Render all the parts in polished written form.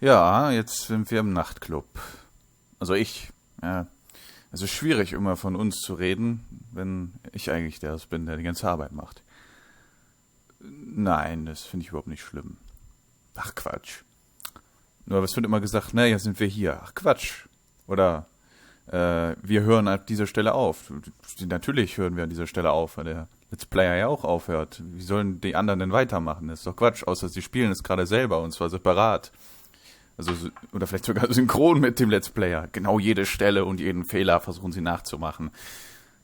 Ja, jetzt sind wir im Nachtclub. Also ich. Ja. Es ist schwierig, immer von uns zu reden, wenn ich eigentlich der bin, der die ganze Arbeit macht. Nein, das finde ich überhaupt nicht schlimm. Ach, Quatsch. Nur es wird immer gesagt, na, jetzt sind wir hier. Ach, Quatsch. Oder wir hören an dieser Stelle auf. Natürlich hören wir an dieser Stelle auf, weil der Let's Player ja auch aufhört. Wie sollen die anderen denn weitermachen? Das ist doch Quatsch, außer sie spielen es gerade selber und zwar separat. Also, oder vielleicht sogar synchron mit dem Let's Player. Genau jede Stelle und jeden Fehler versuchen sie nachzumachen.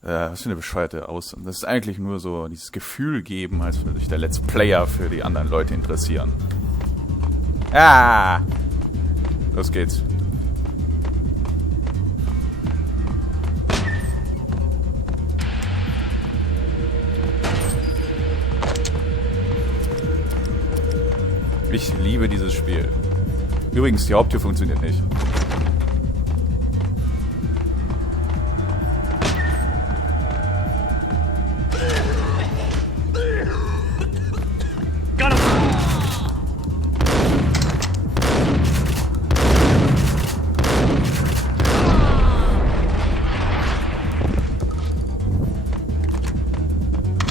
Was für eine bescheuerte Aussage. Das ist eigentlich nur so dieses Gefühl geben, als würde sich der Let's Player für die anderen Leute interessieren. Ah! Los geht's. Ich liebe dieses Spiel. Übrigens, die Haupttür funktioniert nicht.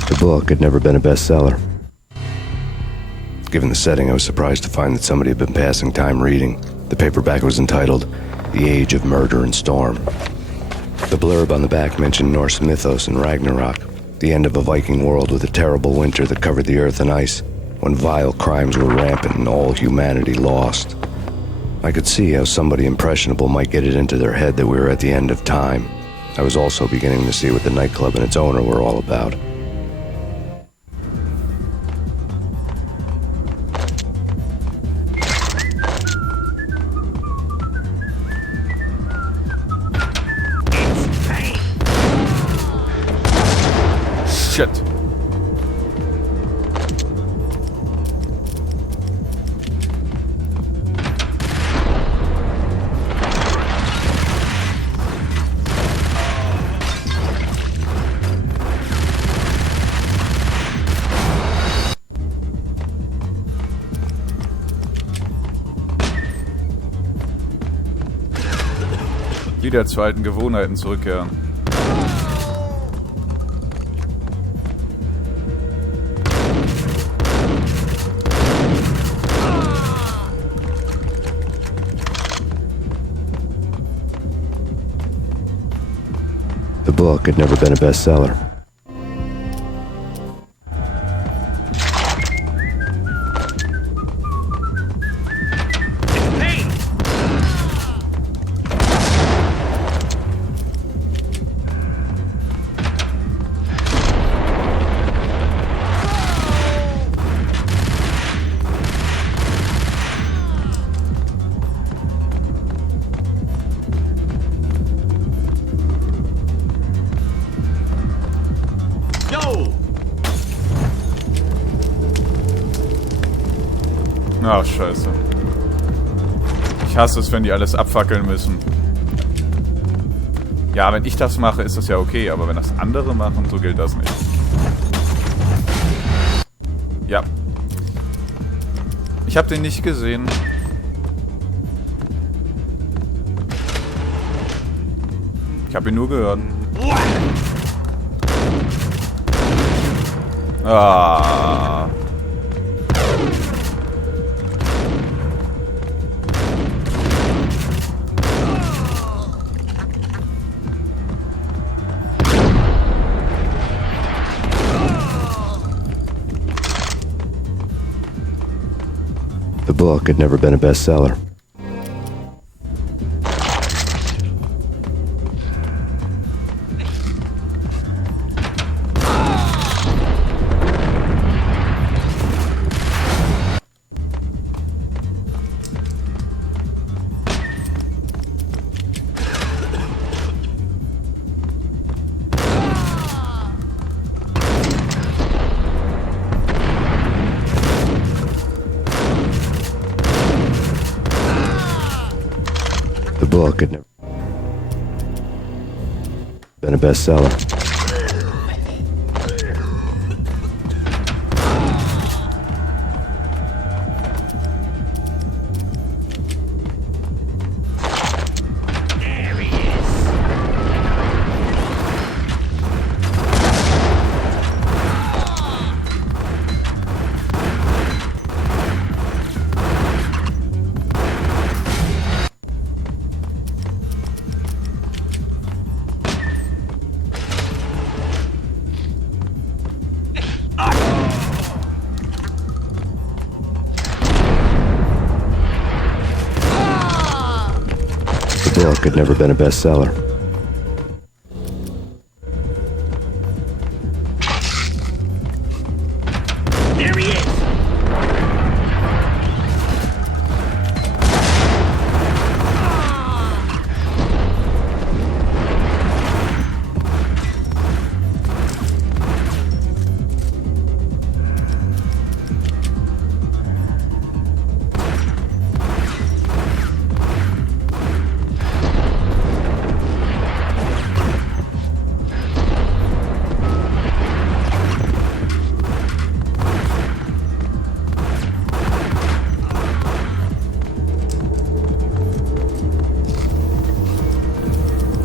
The book had never been a bestseller. Given the setting, I was surprised to find that somebody had been passing time reading. The paperback was entitled The Age of Murder and Storm. The blurb on the back mentioned Norse mythos and Ragnarok, the end of a Viking world with a terrible winter that covered the earth in ice, when vile crimes were rampant and all humanity lost. I could see how somebody impressionable might get it into their head that we were at the end of time. I was also beginning to see what the nightclub and its owner were all about. Shit. Wieder zu alten Gewohnheiten zurückkehren. The book had never been a bestseller. Ach, scheiße. Ich hasse es, wenn die alles abfackeln müssen. Ja, wenn ich das mache, ist das ja okay, aber wenn das andere machen, so gilt das nicht. Ja. Ich habe den nicht gesehen. Ich habe ihn nur gehört. Ah. The book had never been a bestseller. The book had never been a bestseller. book had never been a bestseller. There he is!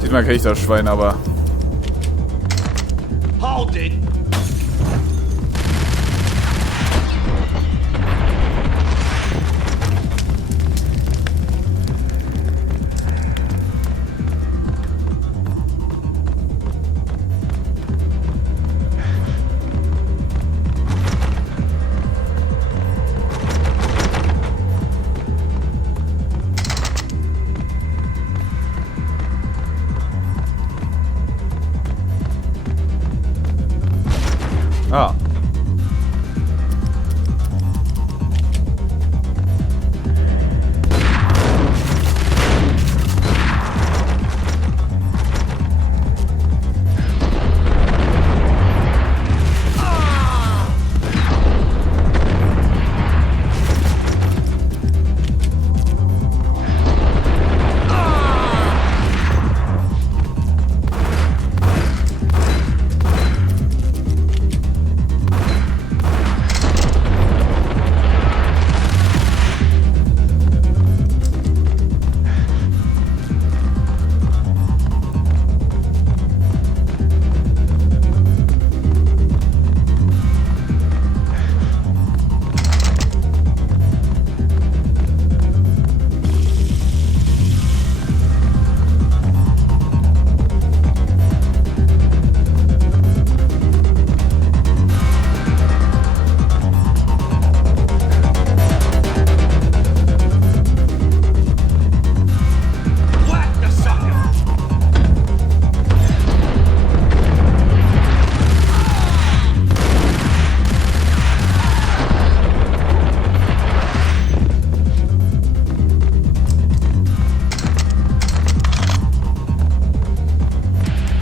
Diesmal krieg ich das Schwein aber. Hold it! Ah.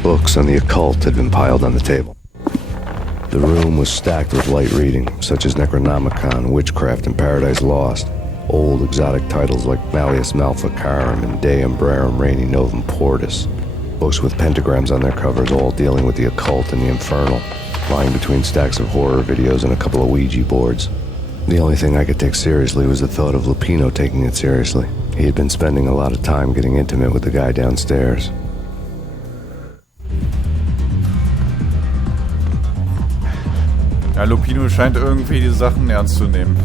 Books on the occult had been piled on the table. The room was stacked with light reading, such as Necronomicon, Witchcraft, and Paradise Lost. Old exotic titles like Malleus Maleficarum and De Umbrarum Reini Novum Portus. Books with pentagrams on their covers, all dealing with the occult and the infernal, lying between stacks of horror videos and a couple of Ouija boards. The only thing I could take seriously was the thought of Lupino taking it seriously. He had been spending a lot of time getting intimate with the guy downstairs. Ja, Lupino scheint irgendwie die Sachen ernst zu nehmen.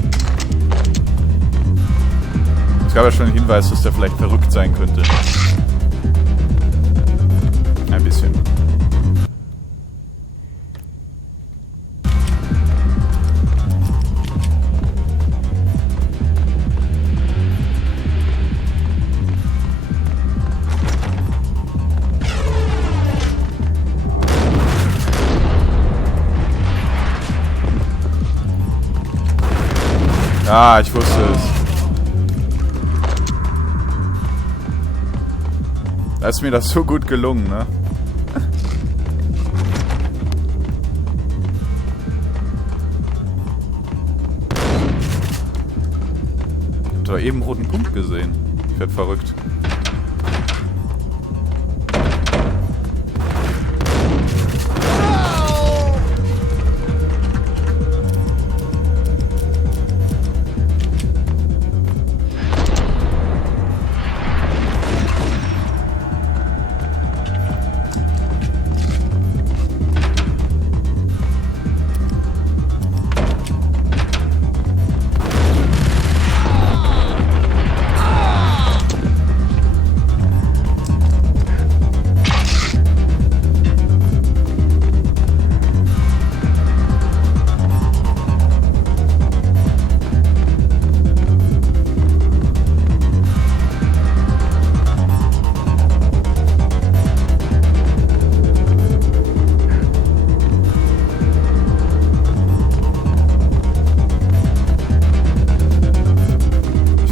Es gab ja schon einen Hinweis, dass der vielleicht verrückt sein könnte. Ein bisschen. Ah, ich wusste es. Da ist mir das so gut gelungen, ne? Ich hab doch eben einen roten Punkt gesehen. Ich werd verrückt.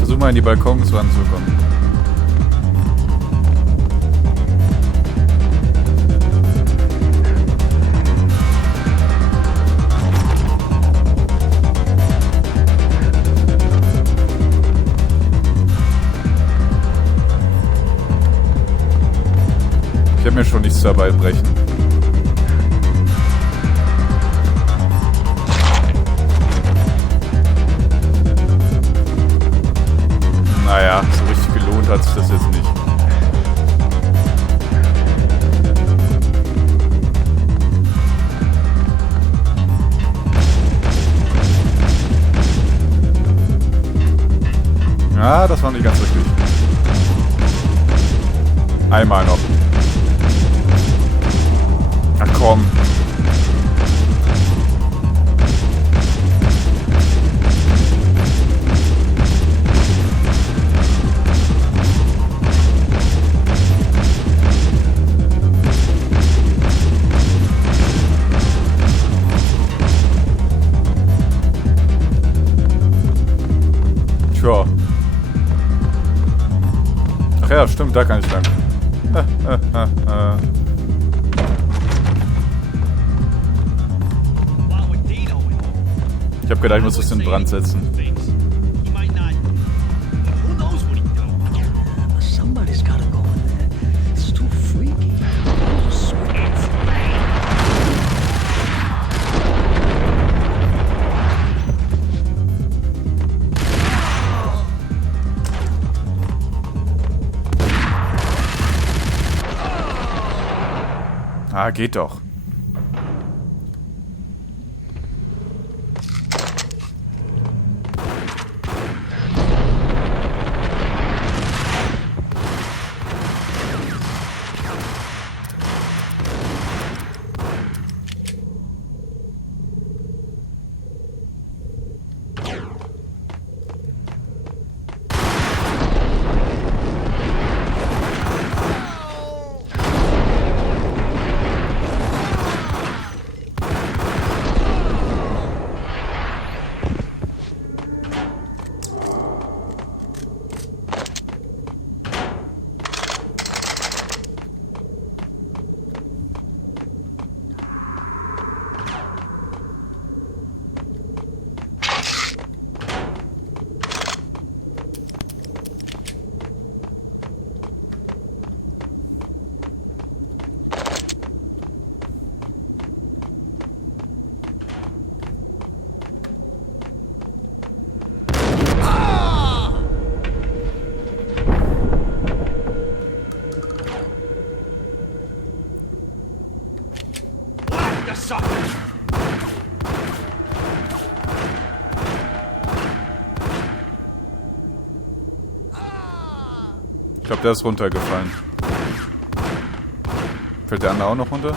versuch mal in die Balkons ranzukommen. Ich habe mir schon nichts dabei brechen. Naja, so richtig gelohnt hat sich das jetzt nicht. Ja, das war nicht ganz richtig. Einmal noch. Ach komm. Tja. Ach ja, stimmt, da kann ich lang. Ich hab gedacht, ich muss das in Brand setzen. Ah, geht doch. Ich glaube, der ist runtergefallen. Fällt der andere auch noch runter?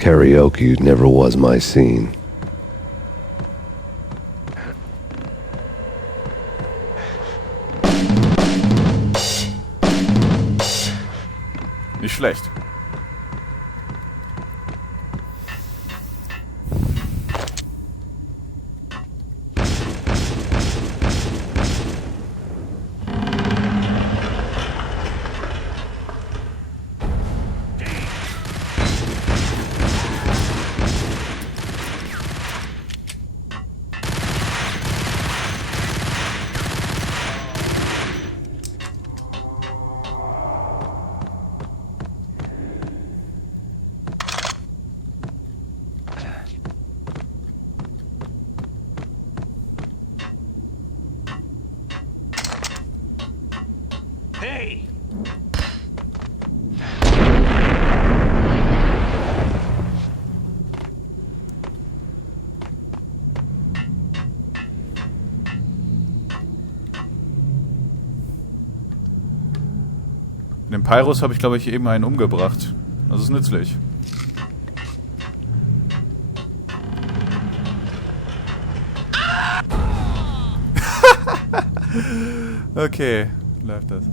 Karaoke never was my scene. Nicht schlecht. Hey! In dem Pyrus habe ich, glaube ich, eben einen umgebracht. Das ist nützlich. Okay, läuft das.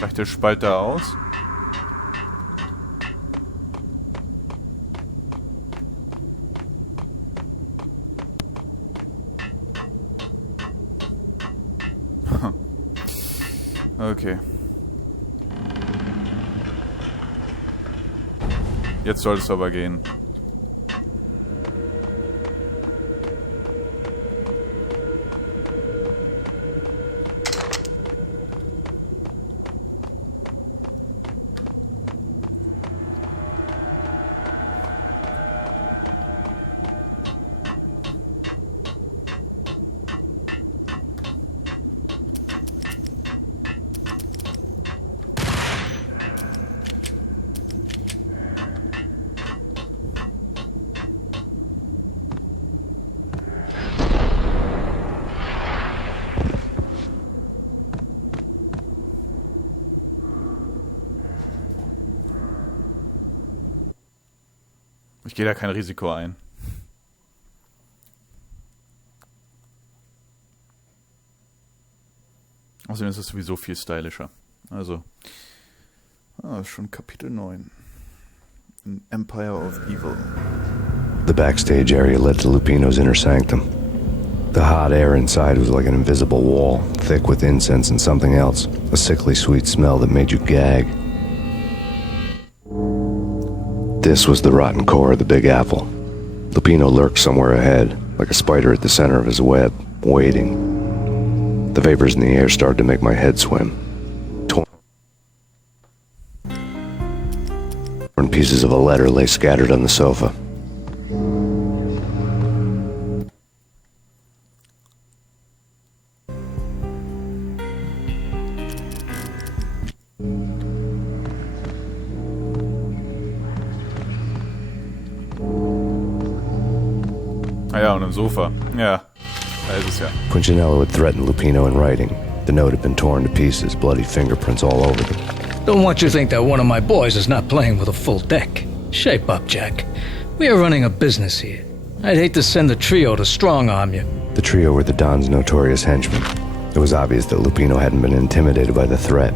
Reicht der Spalt da aus? Okay. Jetzt soll es aber gehen. Ich gehe da kein Risiko ein. Außerdem ist es sowieso viel stylischer. Also, schon Kapitel 9. An Empire of Evil. The backstage area led to Lupino's inner sanctum. The hot air inside was like an invisible wall, thick with incense and something else, a sickly sweet smell that made you gag. This was the rotten core of the Big Apple. Lupino lurked somewhere ahead, like a spider at the center of his web, waiting. The vapors in the air started to make my head swim. Torn pieces of a letter lay scattered on the sofa. Ja, und im Sofa. Ja, da ist es ja. Punchinello had threatened Lupino in writing. The note had been torn to pieces, bloody fingerprints all over them. Don't want you to think that one of my boys is not playing with a full deck. Shape up, Jack. We are running a business here. I'd hate to send the trio to strong-arm you. The trio were the Don's notorious henchmen. It was obvious that Lupino hadn't been intimidated by the threat.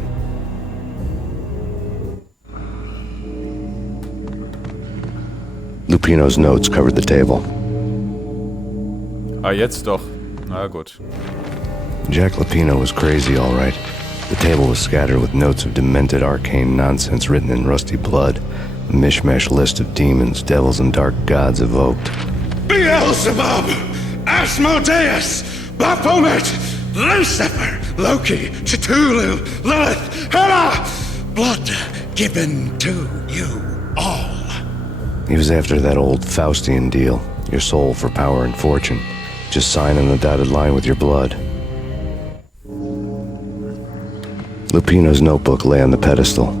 Lupino's notes covered the table. Ah, jetzt doch. Na gut. Jack Lupino was crazy, all right. The table was scattered with notes of demented arcane nonsense written in rusty blood, a mishmash list of demons, devils, and dark gods evoked. Beelzebub, Asmodeus, Baphomet, Lucifer, Loki, Cthulhu, Lilith, Hela, blood given to you all. He was after that old Faustian deal, your soul for power and fortune. Just sign on the dotted line with your blood. Lupino's notebook lay on the pedestal.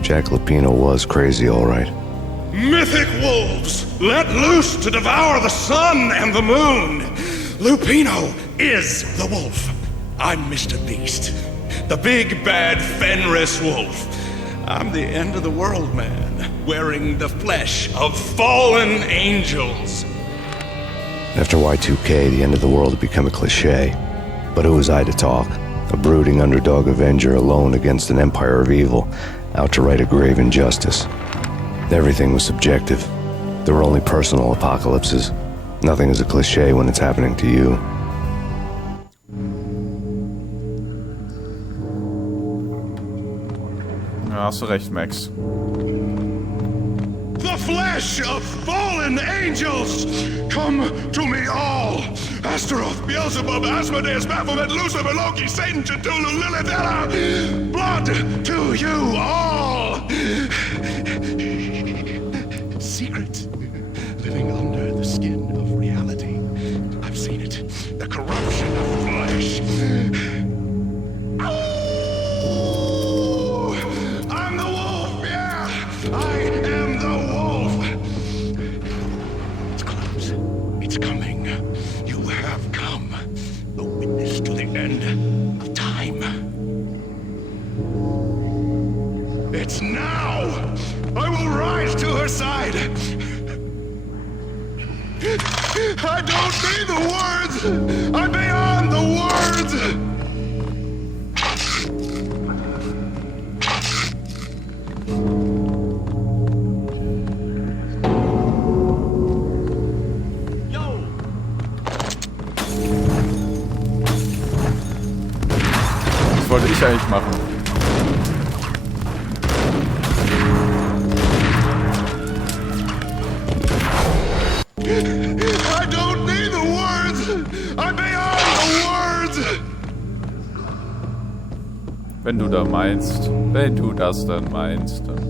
Jack Lupino was crazy, all right. Mythic wolves, let loose to devour the sun and the moon. Lupino is the wolf. I'm Mr. Beast, the big bad Fenris wolf. I'm the end of the world man, wearing the flesh of fallen angels. After Y2K, the end of the world had become a cliche. But who was I to talk? A brooding underdog avenger alone against an empire of evil, out to right a grave injustice. Everything was subjective. There were only personal apocalypses. Nothing is a cliche when it's happening to you. Ja, hast du recht, Max. The flesh of fallen angels, come to me all. Astaroth, Beelzebub, Asmodeus, Baphomet, Lucifer, Loki, Satan, Cthulhu, Lilith, Hela, blood to you all. Secret, living under the skin of reality. I've seen it, the corruption of flesh. Oh, I'm the wolf, yeah, I am the wolf. It's close, it's coming. You have come, the witness to the end of time. It's now. I will rise to her side. I don't need the words. I'm beyond the words. Was wollte ich eigentlich machen? I don't need the words. I'm beyond the words. Wenn du das dann meinst, dann.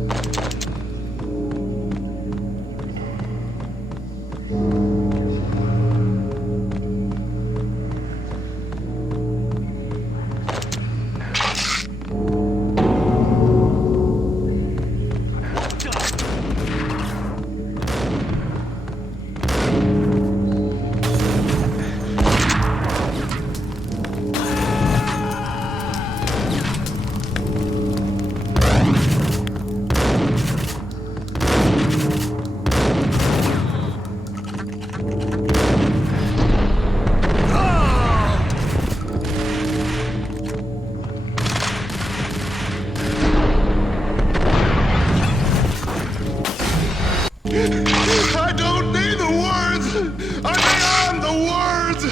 I don't need the words. I'm beyond the words.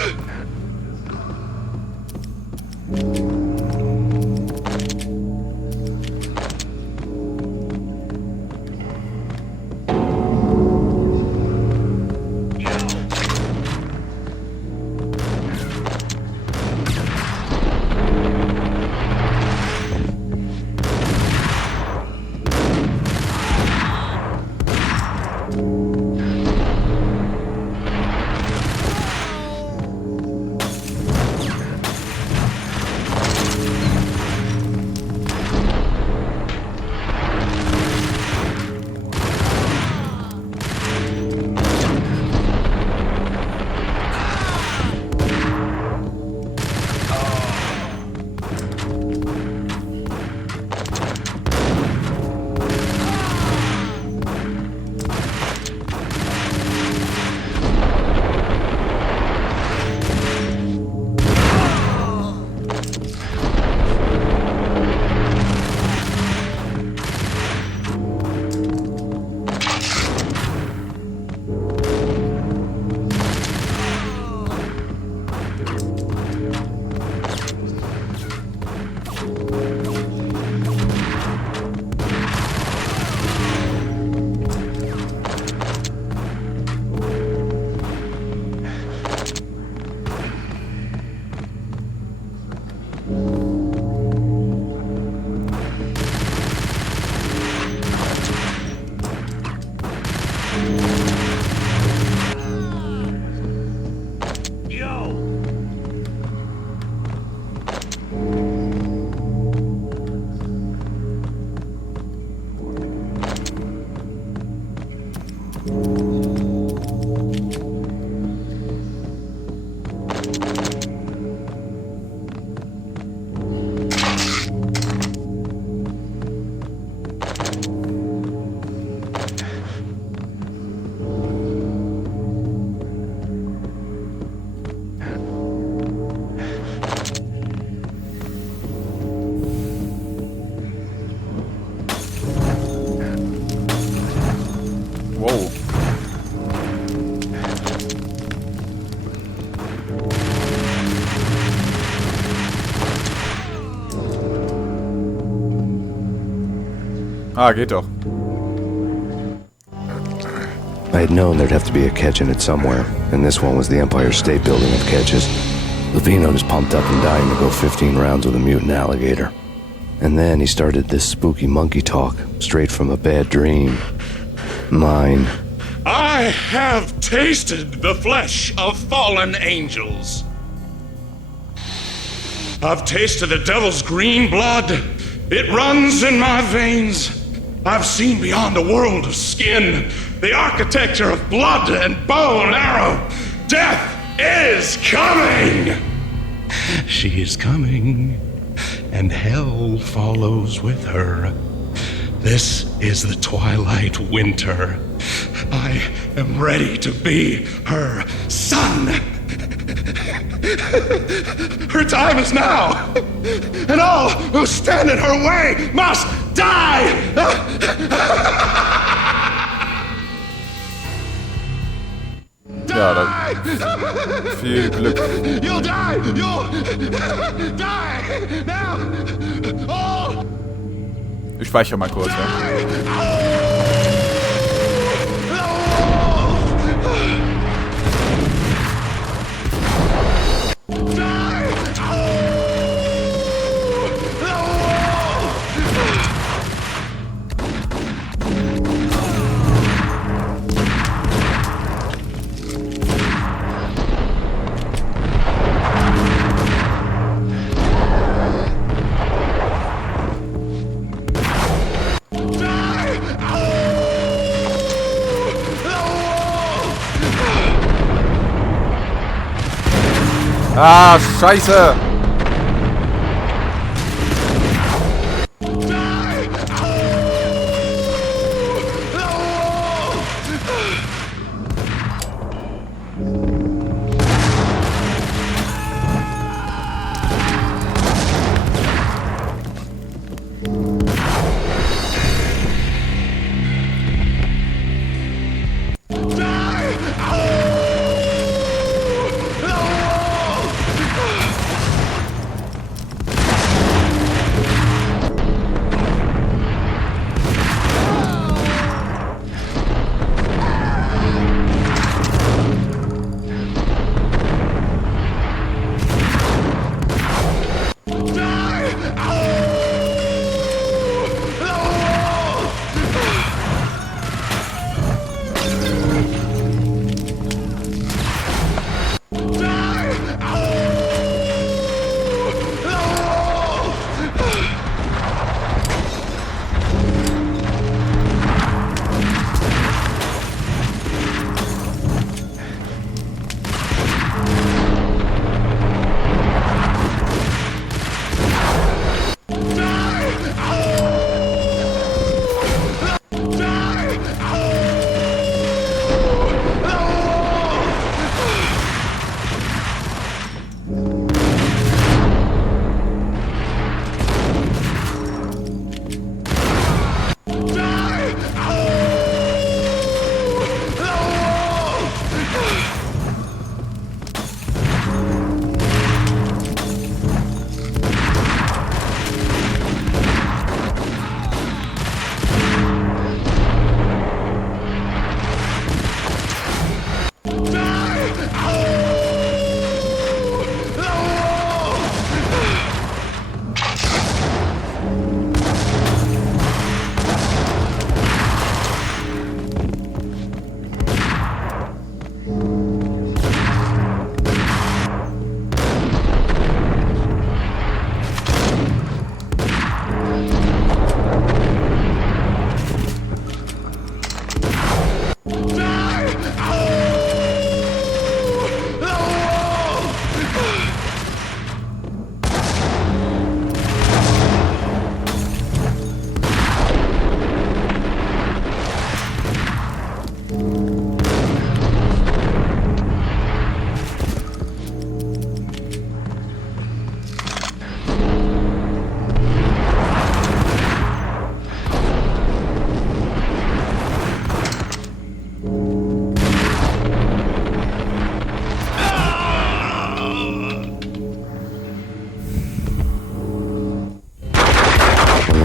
Ah, geht doch. I had known there'd have to be a catch in it somewhere, and this one was the Empire State Building of catches. Lupino was pumped up and dying to go 15 rounds with a mutant alligator. And then he started this spooky monkey talk, straight from a bad dream. Mine. I have tasted the flesh of fallen angels. I've tasted the devil's green blood. It runs in my veins. I've seen beyond a world of skin, the architecture of blood and bow and arrow. Death is coming! She is coming, and hell follows with her. This is the twilight winter. I am ready to be her son. Her time is now, and all who stand in her way must die! Ja, dann viel Glück. You'll die! You'll die! Now! Oh! Ich speichere mal kurz, ja. Ah, scheiße!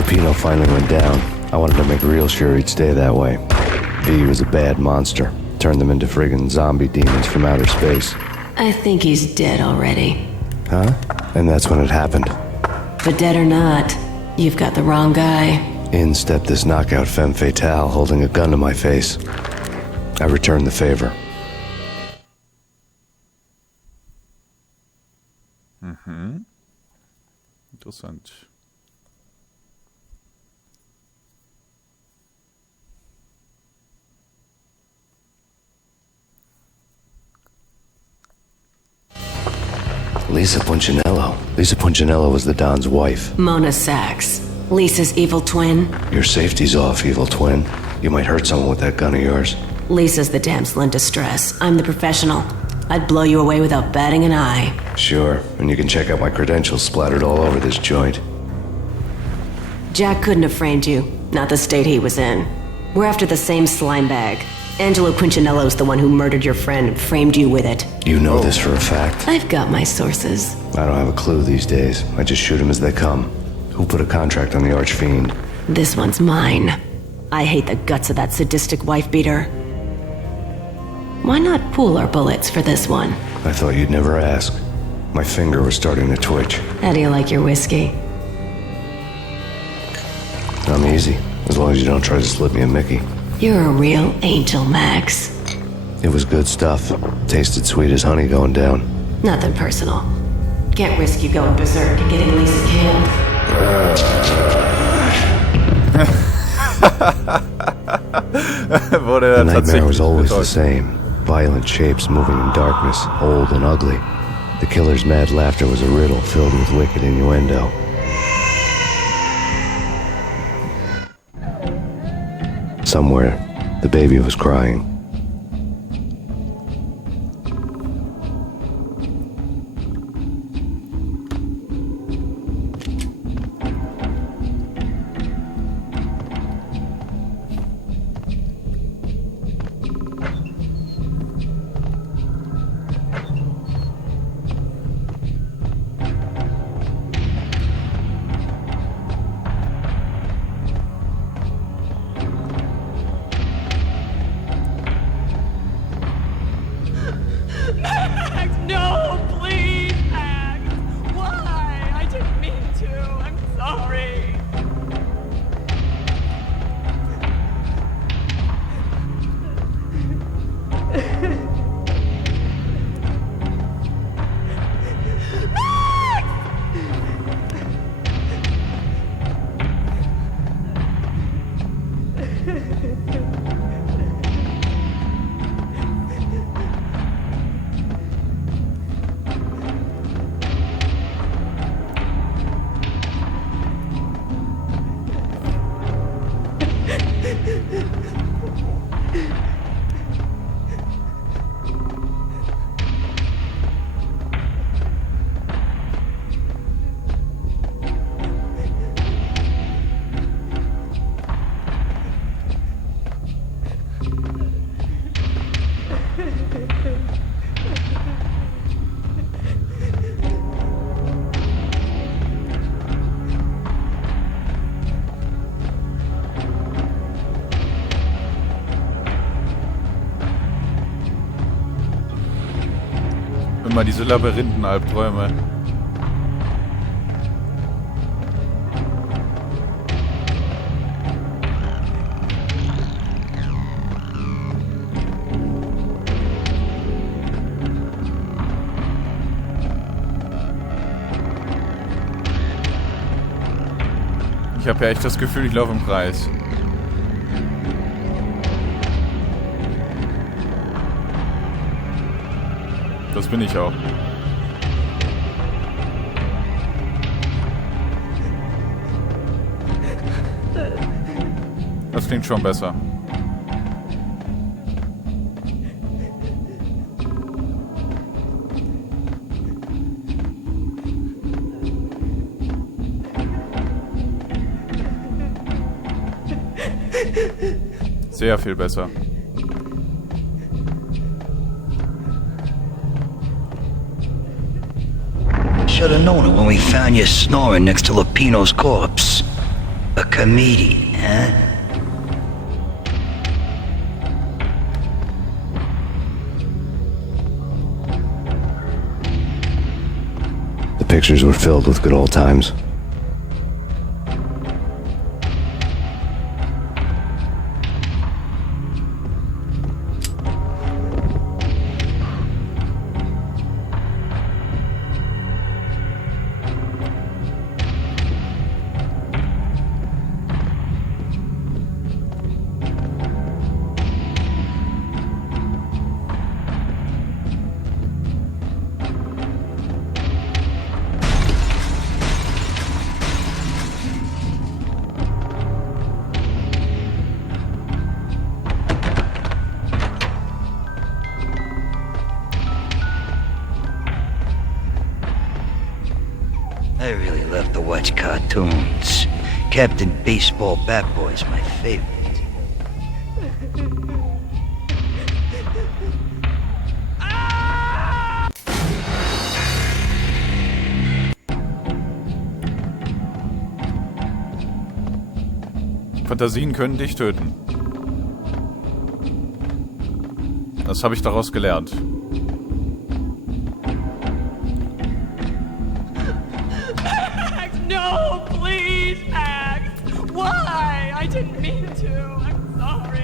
Lupino finally went down. I wanted to make real sure he'd stay that way. V was a bad monster. Turned them into friggin' zombie demons from outer space. I think he's dead already. Huh? And that's when it happened. But dead or not, you've got the wrong guy. In stepped this knockout femme fatale holding a gun to my face. I returned the favor. Interessant. Lisa Punchinello. Lisa Punchinello was the Don's wife. Mona Sachs, Lisa's evil twin. Your safety's off, evil twin. You might hurt someone with that gun of yours. Lisa's the damsel in distress. I'm the professional. I'd blow you away without batting an eye. Sure, and you can check out my credentials splattered all over this joint. Jack couldn't have framed you, not the state he was in. We're after the same slime bag. Angelo Punchinello's the one who murdered your friend and framed you with it. You know this for a fact. I've got my sources. I don't have a clue these days. I just shoot them as they come. Who put a contract on the Archfiend? This one's mine. I hate the guts of that sadistic wife-beater. Why not pool our bullets for this one? I thought you'd never ask. My finger was starting to twitch. How do you like your whiskey? I'm easy, as long as you don't try to slip me a Mickey. You're a real angel, Max. It was good stuff. Tasted sweet as honey going down. Nothing personal. Can't risk you going berserk and getting Lisa killed. The nightmare was always the same. Violent shapes moving in darkness, old and ugly. The killer's mad laughter was a riddle filled with wicked innuendo. Somewhere, the baby was crying. No, please, Max. Why? I didn't mean to. I'm sorry. Immer diese Labyrinthenalbträume. Ich habe ja echt das Gefühl, ich laufe im Kreis. Das bin ich auch. Das klingt schon besser. Sehr viel besser. Should have known it when we found you snoring next to Lupino's corpse. A comedian, huh? The pictures were filled with good old times. I really love to watch cartoons. Captain Baseball Bat Boy's my favorite. Fantasien können dich töten. Das habe ich daraus gelernt. No, please, Max. Why? I didn't mean to. I'm sorry.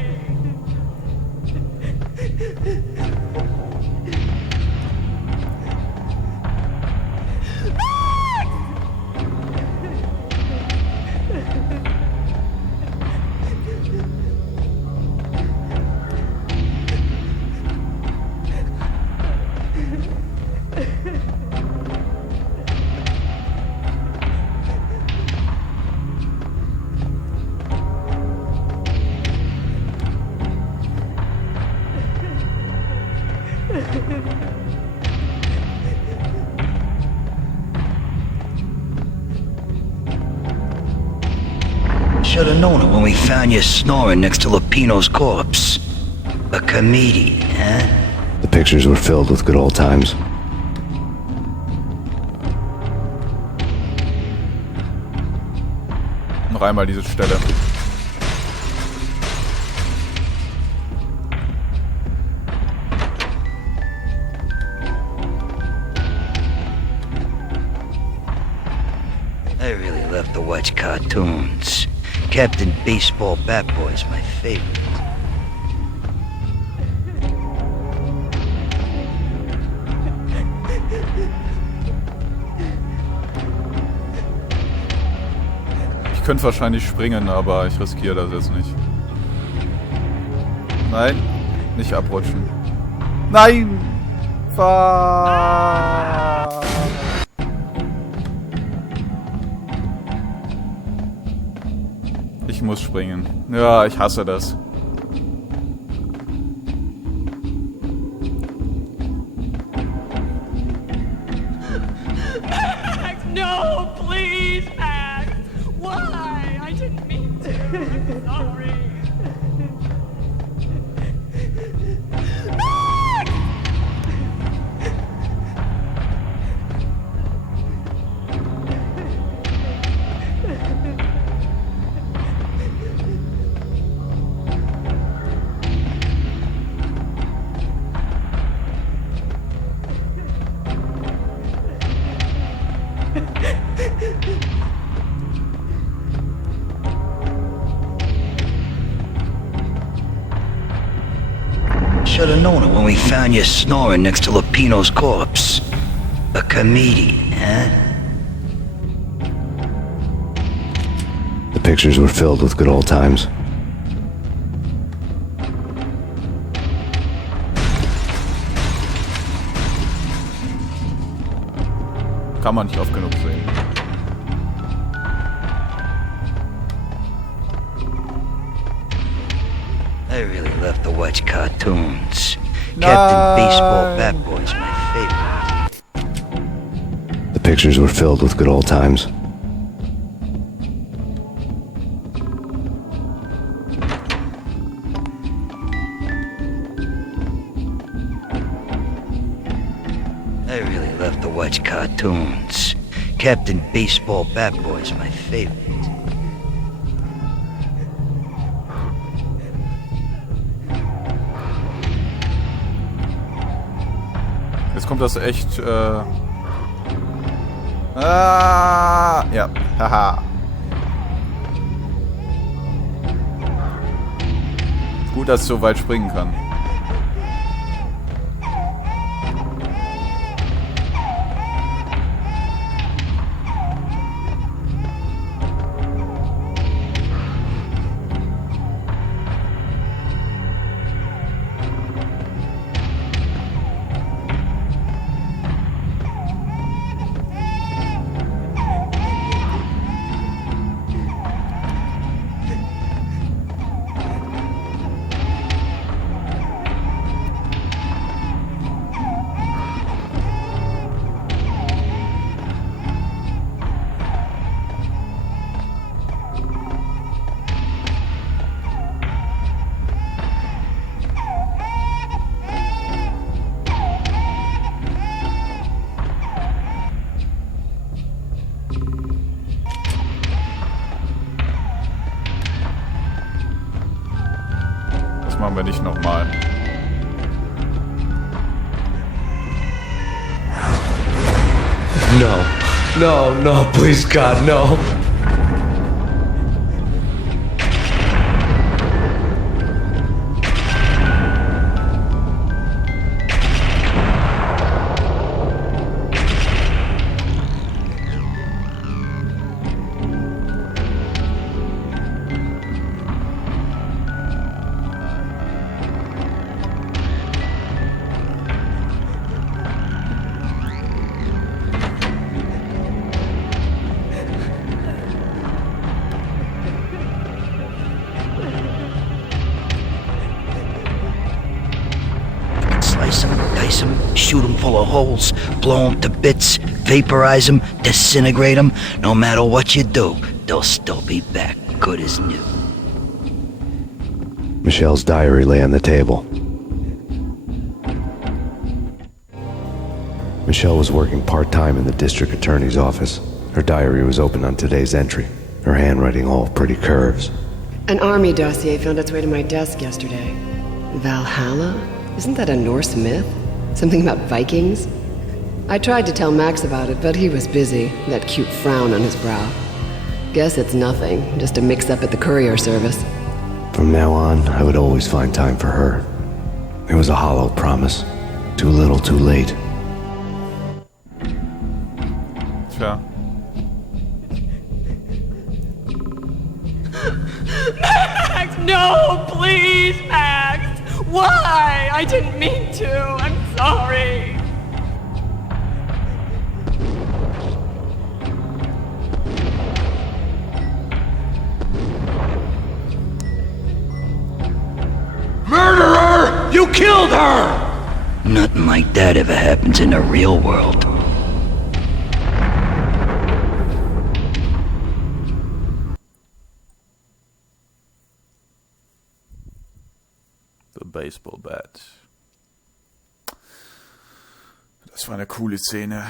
Should have known it when we found you snoring next to Lupino's corpse. A comedian, huh? The pictures were filled with good old times. Noch einmal diese Stelle. I really love to watch cartoons. Captain Baseball Bat Boy's my favorite. Ich könnte wahrscheinlich springen, aber ich riskiere das jetzt nicht. Nein, nicht abrutschen. Nein! Fahr! Ich muss springen. Ja, ich hasse das. Max, no, please, Max. Why? I didn't mean to. I'm sorry. Max! Should have known it when we found you snoring next to Lupino's corpse. A comedian, huh? The pictures were filled with good old times. Kann man nicht oft genug sehen. I really love to watch cartoons. Captain Baseball Bat Boy's my favorite. The pictures were filled with good old times. I really love to watch cartoons. Captain Baseball Bat Boy's my favorite. Jetzt kommt das echt, ja, haha. Gut, dass ich so weit springen kann. Machen wir nicht nochmal. No, please God, no. Dice them, shoot them full of holes, blow them to bits, vaporize them, disintegrate them. No matter what you do, they'll still be back, good as new. Michelle's diary lay on the table. Michelle was working part-time in the district attorney's office. Her diary was open on today's entry, her handwriting all pretty curves. An army dossier found its way to my desk yesterday. Valhalla? Isn't that a Norse myth? Something about Vikings? I tried to tell Max about it, but he was busy, that cute frown on his brow. Guess it's nothing, just a mix-up at the courier service. From now on, I would always find time for her. It was a hollow promise. Too little, too late. Tja. Max, no, please, Max. Why? I didn't mean to. I'm sorry. Murderer! You killed her! Nothing like that ever happens in the real world. The Baseball Bat. Das war eine coole Szene.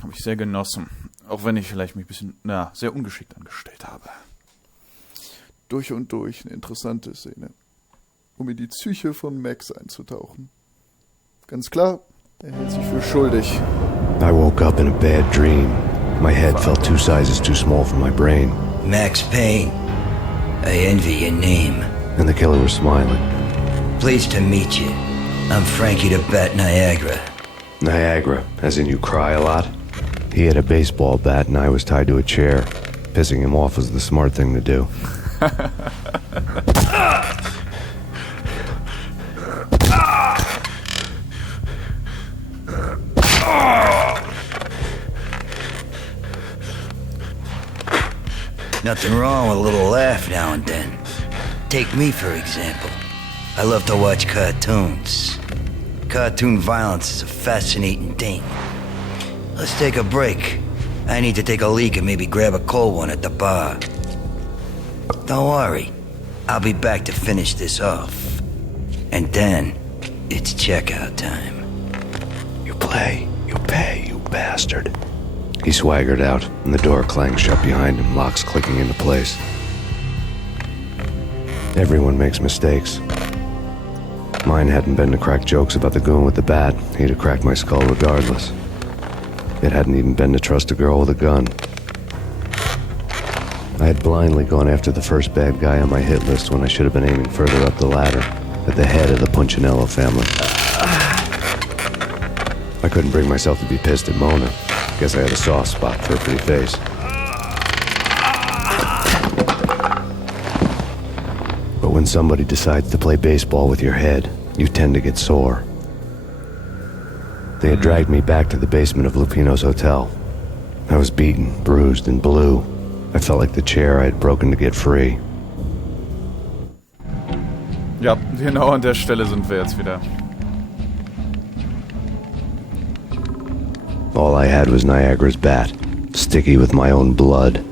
Habe ich sehr genossen. Auch wenn ich vielleicht mich ein bisschen, sehr ungeschickt angestellt habe. Durch und durch eine interessante Szene. Um in die Psyche von Max einzutauchen. Ganz klar, er hält sich für schuldig. I woke up in a bad dream. My head felt 2 sizes too small for my brain. MaxPayne, I envy your name. And the killer was smiling. Pleased to meet you. I'm Frankie the Bat Niagara. Niagara, as in you cry a lot? He had a baseball bat and I was tied to a chair. Pissing him off was the smart thing to do. Nothing wrong with a little laugh now and then. Take me, for example. I love to watch cartoons. Cartoon violence is a fascinating thing. Let's take a break. I need to take a leak and maybe grab a cold one at the bar. Don't worry. I'll be back to finish this off. And then, it's checkout time. You play, you pay, you bastard. He swaggered out, and the door clanged shut behind him, locks clicking into place. Everyone makes mistakes. Mine hadn't been to crack jokes about the goon with the bat. He'd have cracked my skull regardless. It hadn't even been to trust a girl with a gun. I had blindly gone after the first bad guy on my hit list when I should have been aiming further up the ladder, at the head of the Punchinello family. I couldn't bring myself to be pissed at Mona. Guess I had a soft spot for her pretty face. But when somebody decides to play baseball with your head, you tend to get sore. They had dragged me back to the basement of Lupino's hotel. I was beaten, bruised, and blue. I felt like the chair I had broken to get free. Ja, genau an der Stelle sind wir jetzt wieder. All I had was Niagara's bat, sticky with my own blood.